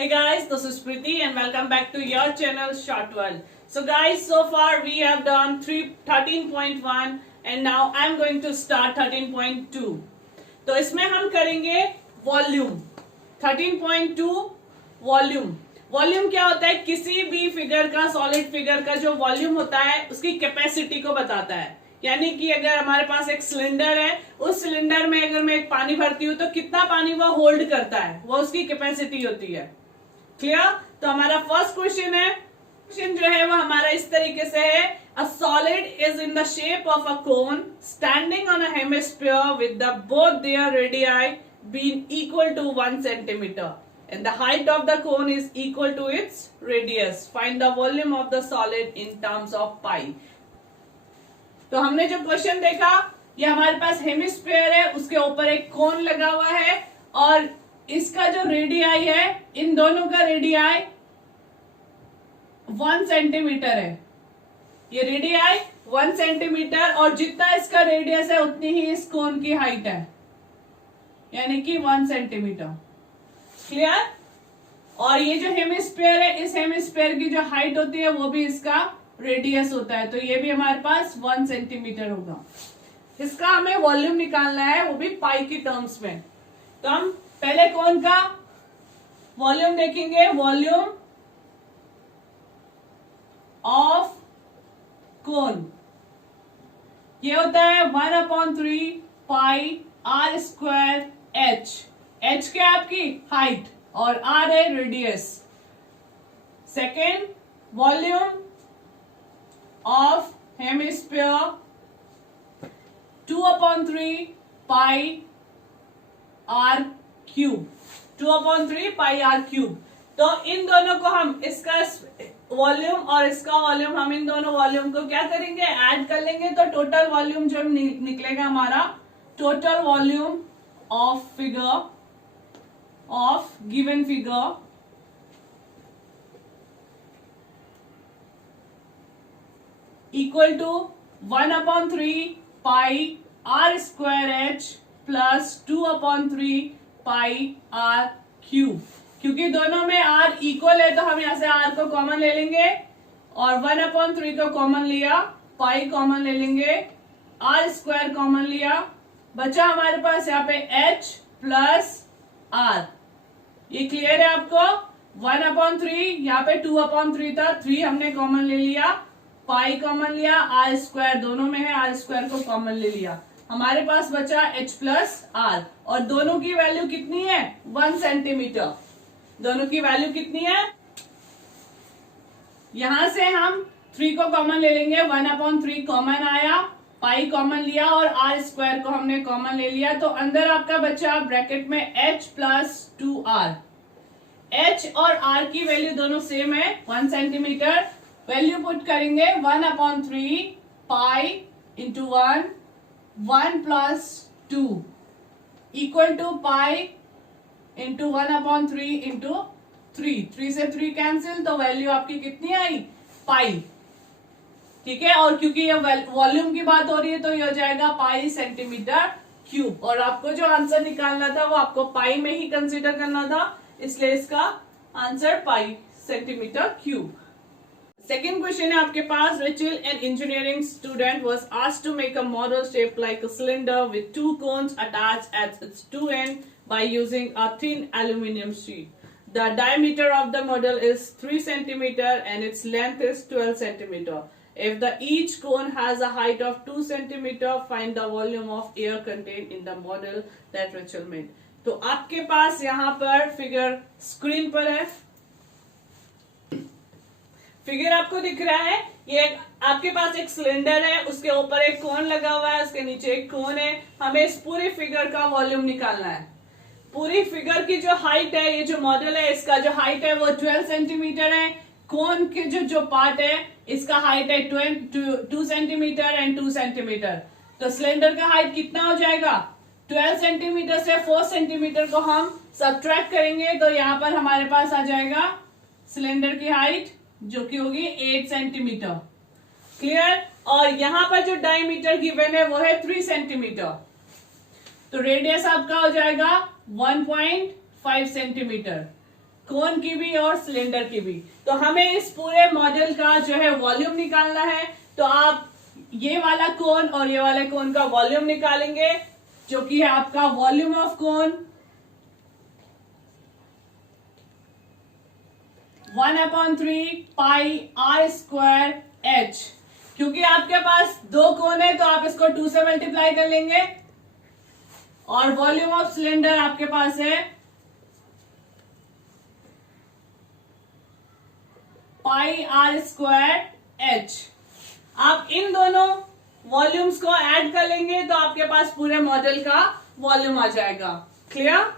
Hey guys, this is Preeti and welcome back to your channel Short World. So guys, so far we have done 13.1 and now I'm going to start 13.2. तो इसमें हम करेंगे volume 13.2 volume. Volume क्या होता है? किसी भी figure का, सॉलिड फिगर का जो वॉल्यूम होता है उसकी कैपेसिटी को बताता है। यानी कि अगर हमारे पास एक सिलेंडर है, उस सिलेंडर में अगर मैं एक पानी भरती हूँ तो कितना पानी वो होल्ड करता है, वो उसकी कैपेसिटी होती है। क्लियर? तो हमारा फर्स्ट क्वेश्चन है, क्वेश्चन जो है वो हमारा इस तरीके से है, a solid is in the shape of a cone standing on a hemisphere with the both their radii being equal to 1 centimetre and the height of the cone is equal to its radius. Find the volume of the solid in terms of pi. तो हमने जो question देखा, ये हमारे पास hemisphere है, उसके ऊपर एक कोन लगा हुआ है और इसका जो रेडियाई है, इन दोनों का रेडियाई 1 सेंटीमीटर है। ये रेडियाई 1 सेंटीमीटर और जितना इसका रेडियस है उतनी ही इस कोन की हाइट है, यानी कि 1 सेंटीमीटर। क्लियर? और ये जो हेमिस्फीयर है, इस हेमिस्फीयर की जो हाइट होती है वो भी इसका रेडियस होता है, तो ये भी हमारे पास 1 सेंटीमीटर होगा। इसका हमें वॉल्यूम निकालना है, वो भी पाई की टर्म्स में। तो हम पहले कौन का वॉल्यूम देखेंगे, वॉल्यूम ऑफ कोन। ये होता है 1/3 pi r square h. H क्या आपकी हाइट और आर है radius. Second, volume of hemisphere 2/3 pi r cube. 2/3 pi r cube. तो इन दोनों को हम, इसका वॉल्यूम और इसका वॉल्यूम, हम इन दोनों वॉल्यूम को क्या करेंगे, ऐड कर लेंगे, तो टोटल वॉल्यूम जो निकलेगा हमारा, total volume of figure, of given figure equal to 1/3 pi r square h plus 2/3 pi r cube. क्योंकि दोनों में आर इक्वल है तो हम यहां से आर को कॉमन ले लेंगे और 1/3 को कॉमन लिया, पाई कॉमन ले लेंगे, आर स्क्वायर कॉमन लिया, बचा हमारे पास यहाँ पे एच प्लस आर। ये क्लियर है आपको? 1/3, यहाँ पे 2/3 था, 3 हमने कॉमन ले लिया, पाई कॉमन लिया, आर स्क्वायर दोनों में है, आर स्क्वायर को कॉमन ले लिया, हमारे पास बचा एच प्लस आर। और दोनों की वैल्यू कितनी है? 1 सेंटीमीटर। दोनों की वैल्यू कितनी है? यहां से हम 3 को कॉमन ले लेंगे, 1/3 कॉमन आया, पाई कॉमन लिया और आर स्क्वायर को हमने कॉमन ले लिया, तो अंदर आपका बचा ब्रैकेट में एच प्लस 2r। एच और आर की वैल्यू दोनों सेम है, 1 सेंटीमीटर। वैल्यू पुट करेंगे 1/3 pi into 1 plus 2 equal to pi into 1/3 into 3 से 3 कैंसिल, तो वैल्यू आपकी कितनी आई? पाई। ठीक है, और क्योंकि ये वॉल्यूम की बात हो रही है तो ये हो जाएगा पाई सेंटीमीटर क्यूब। और आपको जो आंसर निकालना था वो आपको पाई में ही कंसीडर करना था, इसलिए इसका आंसर पाई सेंटीमीटर क्यूब। सेकेंड क्वेश्चन है आपके पास, Rachel, an engineering student was asked to make a model shaped like a cylinder with 2 cones attached at its 2 ends by using a thin aluminum sheet. The diameter of the model is 3 centimeter and its length is 12 centimeter. If each cone has a height of 2 centimeter, find the volume of air contained in the model that Rachel made. तो आपके पास यहाँ पर figure screen पर है, figure आपको दिख रहा है। ये आपके पास एक सिलेंडर है, उसके ऊपर एक कोन लगा हुआ है, उसके नीचे एक कोन है। हमें इस पूरी फिगर का वॉल्यूम निकालना है। पूरी फिगर की जो हाइट है, ये जो मॉडल है इसका जो हाइट है वो 12 सेंटीमीटर है। कोन के जो पार्ट है इसका हाइट है 2 सेंटीमीटर एंड 2 सेंटीमीटर। तो सिलेंडर का हाइट कितना हो जाएगा? 12 सेंटीमीटर से 4 सेंटीमीटर को हम सब्ट्रैक्ट करेंगे तो यहाँ पर हमारे पास आ जाएगा सिलेंडर की हाइट जो कि होगी 8 सेंटीमीटर। क्लियर? और यहाँ पर जो डायमीटर गिवन है वो है 3 सेंटीमीटर। तो रेडियस आपका हो जाएगा 1.5 सेंटीमीटर। कोन की भी और सिलेंडर की भी। तो हमें इस पूरे मॉडल का जो है वॉल्यूम निकालना है। तो आप ये वाला कोन और ये वाले कोन का वॉल्यूम निकालेंगे, जो कि है आपका volume of cone 1/3 pi r square h. क्योंकि आपके पास दो कोन है तो आप इसको 2 से मल्टीप्लाई कर लेंगे, और वॉल्यूम ऑफ सिलेंडर आपके पास है पाई आर स्क्वायर एच। आप इन दोनों वॉल्यूम्स को ऐड कर लेंगे तो आपके पास पूरे मॉडल का वॉल्यूम आ जाएगा। क्लियर?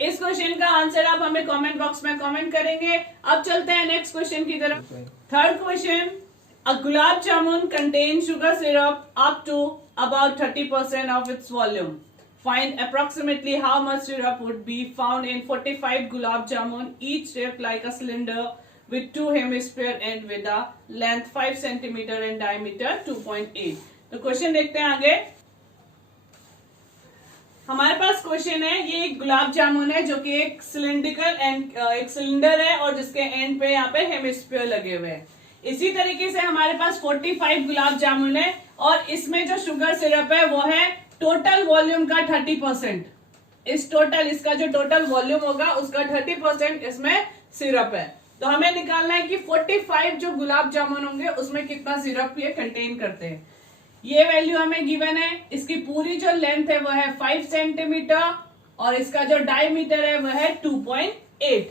इस क्वेश्चन का आंसर आप हमें कमेंट बॉक्स में कमेंट करेंगे। अब चलते हैं नेक्स्ट क्वेश्चन की तरफ। Third question, a gulab jamun contain sugar syrup up to about 30% of its volume. Find approximately how much syrup would be found in 45 gulab jamun, each shaped like a cylinder with 2 hemisphere and with a length 5 cm and diameter 2.8। तो question देखते हैं आगे। हमारे पास question है, ये एक गुलाब जामुन है जो कि एक सिलिंड्रिकल एंड एक सिलेंडर है और जिसके एंड पे यहाँ पे हेमिस्फीयर लगे हुए हैं। इसी तरीके से हमारे पास 45 गुलाब जामुन है और इसमें जो शुगर सिरप है वो है टोटल वॉल्यूम का 30%। इसका जो टोटल वॉल्यूम होगा उसका 30% इसमें सिरप है। तो हमें निकालना है कि 45 जो गुलाब जामुन होंगे उसमें कितना सिरप ये कंटेन करते हैं। ये वैल्यू हमें गिवन है। इसकी पूरी जो लेंथ है वो है 5 सेंटीमीटर और इसका जो डायमीटर है वो है 2.8।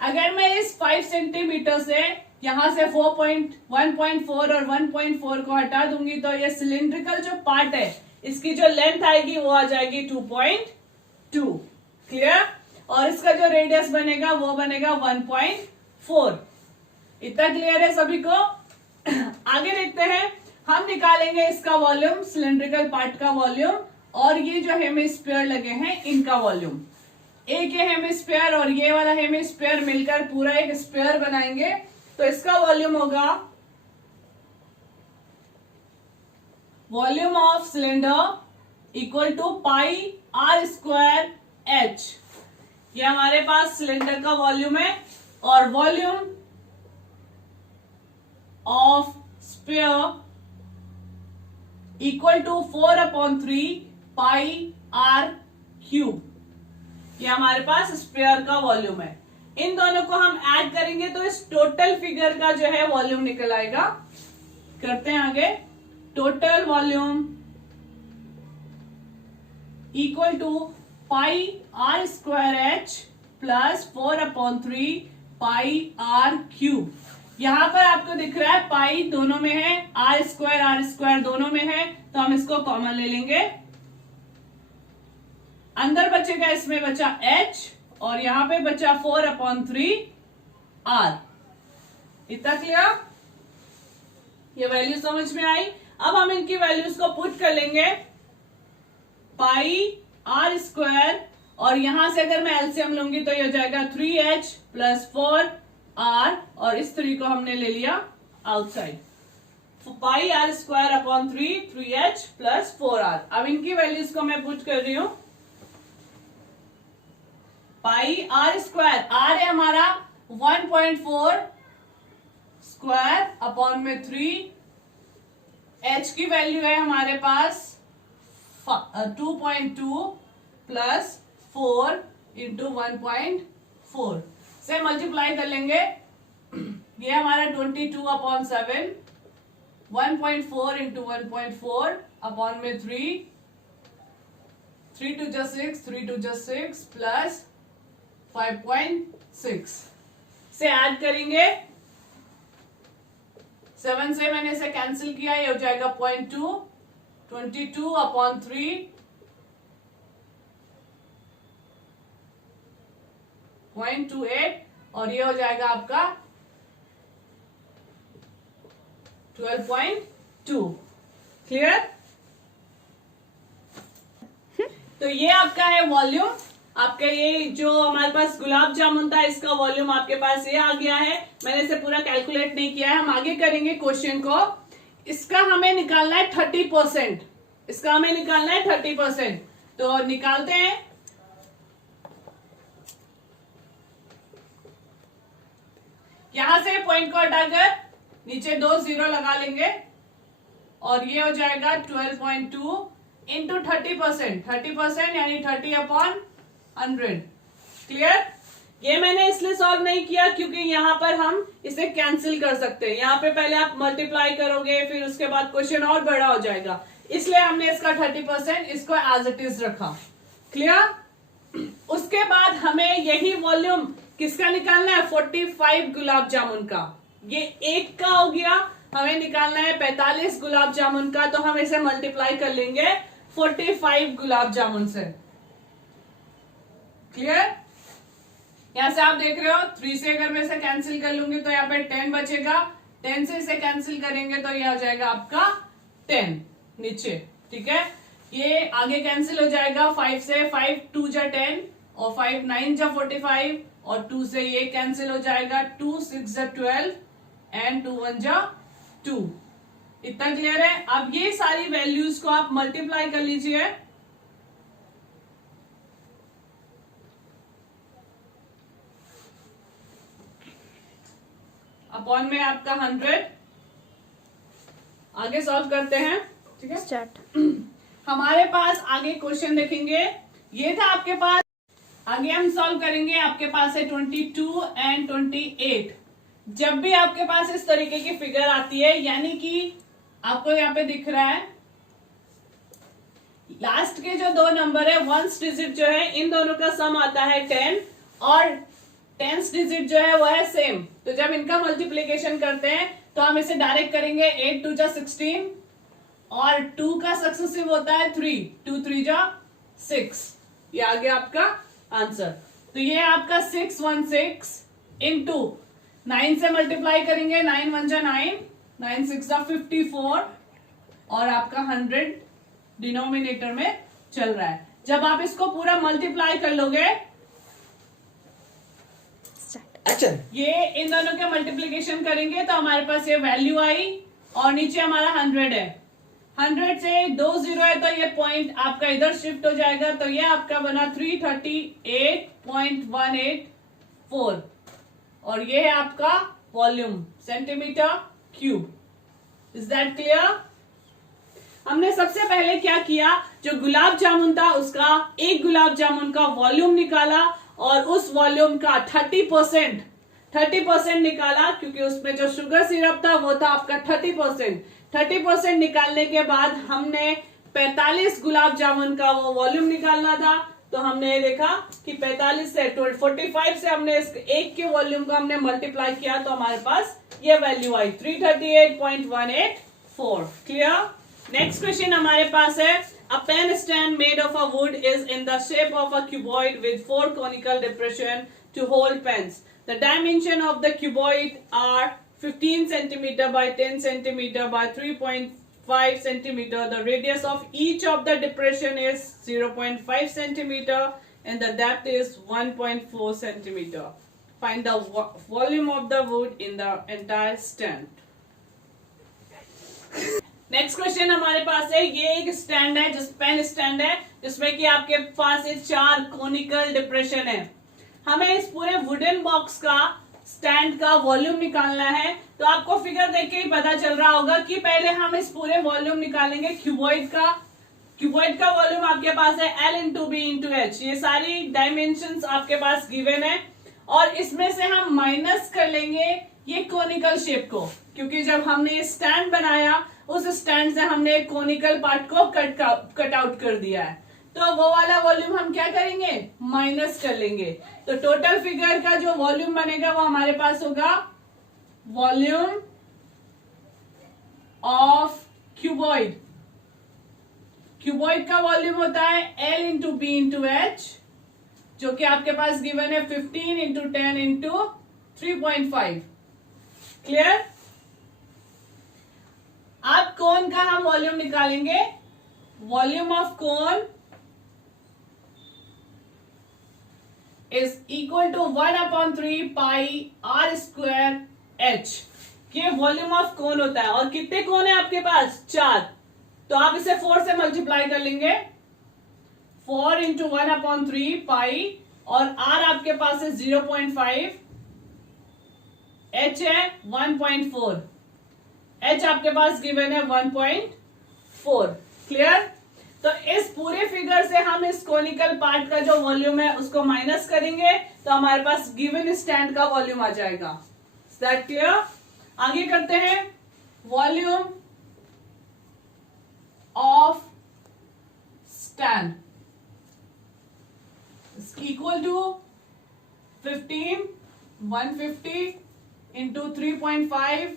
अगर मैं इस 5 सेंटीमीटर से यहां से 1.4 और 1.4 को हटा दूंगी तो ये सिलिंड्रिकल जो पार्ट है इसकी जो लेंथ आएगी वो आ जाएगी 2.2। क्लियर? और इसका जो रेडियस बनेगा वो बनेगा 1.4। इतना क्लियर है सभी को? आगे देखते हैं। हम निकालेंगे इसका वॉल्यूम, सिलिंड्रिकल पार्ट का वॉल्यूम, और ये जो हेमिस्फीयर लगे हैं इनका वॉल्यूम। एक ये हेमिस्फीयर और ये वाला हेमिस्फीयर मिलकर पूरा एक स्फीयर बनाएंगे। तो इसका वॉल्यूम होगा volume of cylinder equal to pi r square h. ये हमारे पास सिलेंडर का वॉल्यूम है और volume of sphere equal to 4/3 pi r cube. ये हमारे पास स्फीयर का वॉल्यूम है। इन दोनों को हम ऐड करेंगे तो इस टोटल फिगर का जो है वॉल्यूम निकल आएगा। करते हैं आगे। Total volume equal to pi r square h plus 4/3 pi r cube. यहां पर आपको दिख रहा है पाई दोनों में है, आर स्क्वायर दोनों में है, तो हम इसको कॉमन ले लेंगे। अंदर बचेगा, इसमें बचा एच और यहां पे बचा 4/3 आर। इतना क्लियर? ये वैल्यू समझ में आई? अब हम इनकी वैल्यूज को पुट कर लेंगे। पाई आर स्क्वायर और यहां से अगर मैं एलसीएम लूंगी तो ये हो जाएगा 3h प्लस 4r और इस 3 को हमने ले लिया outside. Pi r square upon 3h plus 4r। अब इनकी वैल्यूज को मैं पुट कर रही हूं। पाई आर स्क्वायर, आर है हमारा 1.4 स्क्वायर अपॉन में 3। एच की वैल्यू है हमारे पास 2.2 प्लस 4 इंटू 1.4 से मल्टीप्लाई कर लेंगे। ये हमारा 22/7, 1.4 इंटू 1.4 अपॉन में 3 2 जा 6, 3 2 जा 6 प्लस 5.6 से ऐड करेंगे। 7 से मैंने इसे कैंसिल किया, ये हो जाएगा 0.2, 22/3 0.28 और ये हो जाएगा आपका 12.2। क्लियर? तो ये आपका है वॉल्यूम। आपका ये जो हमारे पास गुलाब जामुन था इसका वॉल्यूम आपके पास ये आ गया है। मैंने इसे पूरा कैलकुलेट नहीं किया है, हम आगे करेंगे क्वेश्चन को। इसका हमें निकालना है 30%। इसका हमें निकालना है 30%। तो निकालते हैं। यहां से पॉइंट को हटाकर नीचे 2 0 लगा लेंगे और ये हो जाएगा 12.2 इंटू 30%, 30% यानी 30/100। क्लियर? ये मैंने इसलिए सॉल्व नहीं किया क्योंकि यहाँ पर हम इसे कैंसिल कर सकते हैं। यहाँ पे पहले आप मल्टीप्लाई करोगे, फिर उसके बाद क्वेश्चन और बड़ा हो जाएगा, इसलिए हमने इसका 30% इसको एज इट इज रखा। क्लियर? उसके बाद हमें यही वॉल्यूम किसका निकालना है? 45 गुलाब जामुन का। ये एक का हो गया, हमें निकालना है 45 गुलाब जामुन का, तो हम इसे मल्टीप्लाई कर लेंगे 45 गुलाब जामुन से। क्लियर? यहां से आप देख रहे हो 3 से अगर मैं इसे कैंसिल कर लूंगी तो यहाँ पे 10 बचेगा, 10 से इसे कैंसिल करेंगे तो ये हो जाएगा आपका 10 नीचे। ठीक है, ये आगे कैंसिल हो जाएगा 5 से, 5 2 जा 10 और 5 9 जा 45 और 2 से ये कैंसिल हो जाएगा, 2 6 जा 12 एंड 2 1 जा 2। इतना क्लियर है? अब ये सारी वैल्यूज को आप मल्टीप्लाई कर लीजिए। अपॉन में आपका 100। आगे सॉल्व करते हैं। ठीक है, स्टार्ट। हमारे पास आगे क्वेश्चन देखेंगे, ये था आपके पास। आगे हम सॉल्व करेंगे, आपके पास है 22 एंड 28। जब भी आपके पास इस तरीके की फिगर आती है, यानी कि आपको यहाँ पे दिख रहा है लास्ट के जो 2 नंबर है, 1st डिजिट जो है, इन दोनों का सम आता है 10 और 10th डिजिट जो है वो है सेम। तो जब इनका मल्टीप्लीकेशन करते हैं तो हम इसे डायरेक्ट करेंगे, 8 2 जा 16 और 2 का सक्सेसिव होता है 3, 2 3 जा 6। ये आ गया आपका आंसर। तो ये आपका 616 इंटू 9 से मल्टीप्लाई करेंगे, 9 1 जा 9, 9 6 जा 54 और आपका 100 डिनोमिनेटर में चल रहा है। जब आप इसको पूरा मल्टीप्लाई कर लोगे, अच्छा, ये इन दोनों के मल्टीप्लीकेशन करेंगे तो हमारे पास ये वैल्यू आई और नीचे हमारा 100 है। 100 से 2 0 है तो ये पॉइंट आपका इधर शिफ्ट हो जाएगा, तो ये आपका बना 338.184 और ये है आपका volume centimetre cube. Is that clear? हमने सबसे पहले क्या किया, जो गुलाब जामुन था उसका एक गुलाब जामुन का वॉल्यूम निकाला और उस वॉल्यूम का 30% निकाला, क्योंकि उसमें जो शुगर सिरप था वो था आपका 30% निकालने के बाद हमने 45 गुलाब जामुन का वो वॉल्यूम निकालना था। तो हमने देखा कि 45 से 45 से हमने इस एक के वॉल्यूम को हमने मल्टीप्लाई किया तो हमारे पास ये वैल्यू आई 338.184। क्लियर? नेक्स्ट क्वेश्चन हमारे पास है, a pen stand made of a wood is in the shape of a cuboid with 4 conical depression to hold pens. The dimension of the cuboid are 15 cm by 10 cm by 3.5 cm. The radius of each of the depression is 0.5 cm and the depth is 1.4 cm. Find the volume of the wood in the entire stand. Next question हमारे पास है, ये एक stand है, जिस pen stand है जिसमें कि आपके पास 4 कोनिकल डिप्रेशन है। हमें इस पूरे वुडन बॉक्स का स्टैंड का वॉल्यूम निकालना है। तो आपको फिगर देख के ही पता चल रहा होगा कि पहले हम इस पूरे वॉल्यूम निकालेंगे क्यूबॉइड का। क्यूबॉइड का वॉल्यूम आपके पास है L into b into h. ये सारी डायमेंशंस आपके पास गिवन है और इसमें से हम माइनस कर लेंगे ये कोनिकल शेप को, क्योंकि जब हमने ये स्टैंड बनाया उस स्टैंड से हमने कोनिकल पार्ट को कट आउट कर दिया है, तो वो वाला वॉल्यूम हम क्या करेंगे, माइनस कर लेंगे। तो टोटल फिगर का जो वॉल्यूम बनेगा वो हमारे पास होगा वॉल्यूम ऑफ क्यूबॉइड। क्यूबॉइड का वॉल्यूम होता है L into b into h, जो कि आपके पास गिवन है 15 इंटू 10 इंटू 3.5। क्लियर? अब कोन का हम वॉल्यूम निकालेंगे। Volume of cone is equal to 1/3 pi r square h। ये वॉल्यूम ऑफ कोन होता है। और कितने कोन है आपके पास? 4। तो आप इसे 4 से मल्टीप्लाई कर लेंगे, 4 इंटू 1/3 पाई और r आपके पास है 0.5 H है 1.4, H आपके पास गिवन है 1.4। क्लियर? तो इस पूरे फिगर से हम इस कोनिकल पार्ट का जो वॉल्यूम है उसको माइनस करेंगे तो हमारे पास गिवन स्टैंड का वॉल्यूम आ जाएगा। Is that clear? आगे करते हैं। Volume of stand equal to 150 into 3.5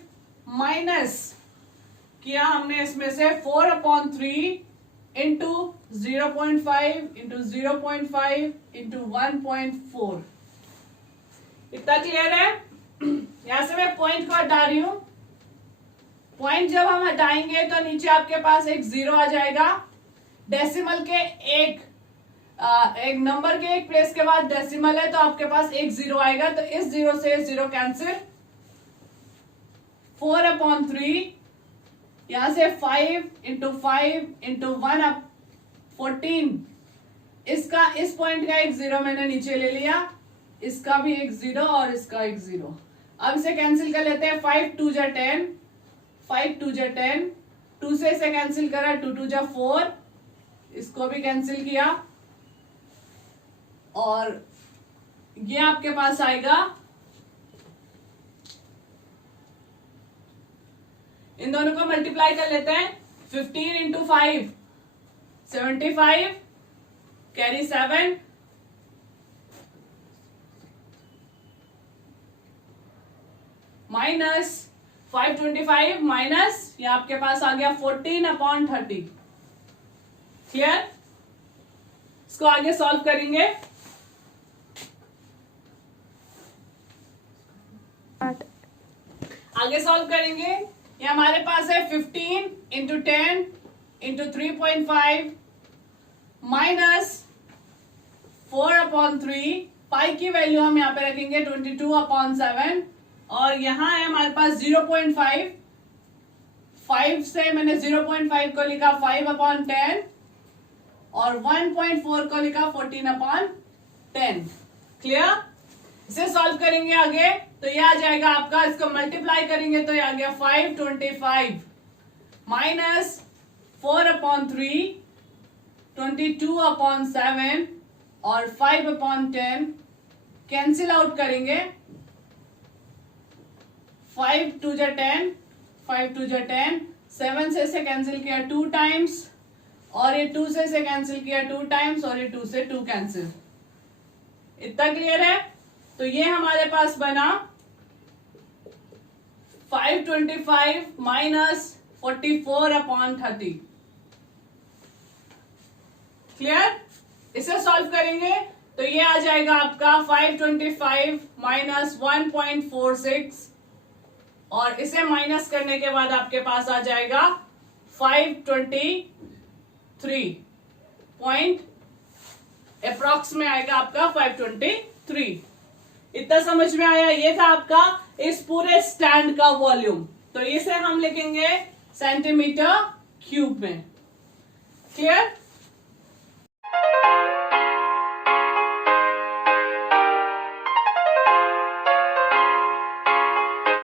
minus किया हमने इसमें से 4/3 इंटू 0.5 इंटू 0.5 इंटू 1.4। इतना क्लियर है? यहां से मैं पॉइंट को हटा रही हूं। पॉइंट जब हम हटाएंगे तो नीचे आपके पास एक जीरो आ जाएगा। डेसिमल के एक नंबर के एक प्लेस के बाद डेसिमल है तो आपके पास एक जीरो आएगा, तो इस जीरो से जीरो कैंसिल। 4/3 यहां से 5 इंटू 5 इंटू 1/14। इसका इस पॉइंट का एक जीरो मैंने नीचे ले लिया, इसका भी एक जीरो और इसका एक जीरो। अब इसे कैंसिल कर लेते हैं। 5 2 जा 10, 5 2 जा 10, 2 से इसे कैंसिल करा, 2 2 जा 4, इसको भी कैंसिल किया और ये आपके पास आएगा। इन दोनों को मल्टीप्लाई कर लेते हैं। 15 इंटू 5 75, कैरी 7, माइनस 525 माइनस ये आपके पास आ गया 14/30। क्लियर? इसको आगे सॉल्व करेंगे। आगे सॉल्व करेंगे। ये हमारे पास है 15 इंटू 10 इंटू 3.5 माइनस 4/3। पाई की वैल्यू हम यहाँ पे रखेंगे 22/7 और यहाँ है हमारे पास 0.5। 5 से मैंने 0.5 को लिखा 5/10 और 1.4 को लिखा 14/10। क्लियर? इसे सॉल्व करेंगे आगे तो ये आ जाएगा आपका, इसको मल्टीप्लाई करेंगे तो ये आ गया 525 माइनस 4/3 22/7 और 5/10 कैंसिल आउट करेंगे। 5 2 जा 10, 5 2 जा 10, 7 से इसे कैंसिल किया 2 टाइम्स और ये 2 से इसे कैंसिल किया 2 टाइम्स और ये 2 से 2 कैंसिल। इतना क्लियर है? तो ये हमारे पास बना 525 माइनस 44/30। क्लियर? इसे सॉल्व करेंगे तो ये आ जाएगा आपका 525 माइनस 1.46 और इसे माइनस करने के बाद आपके पास आ जाएगा 523 पॉइंट अप्रॉक्स में आएगा आपका 523। इतना समझ में आया? ये था आपका इस पूरे स्टैंड का वॉल्यूम। तो इसे हम लिखेंगे सेंटीमीटर क्यूब में। क्लियर?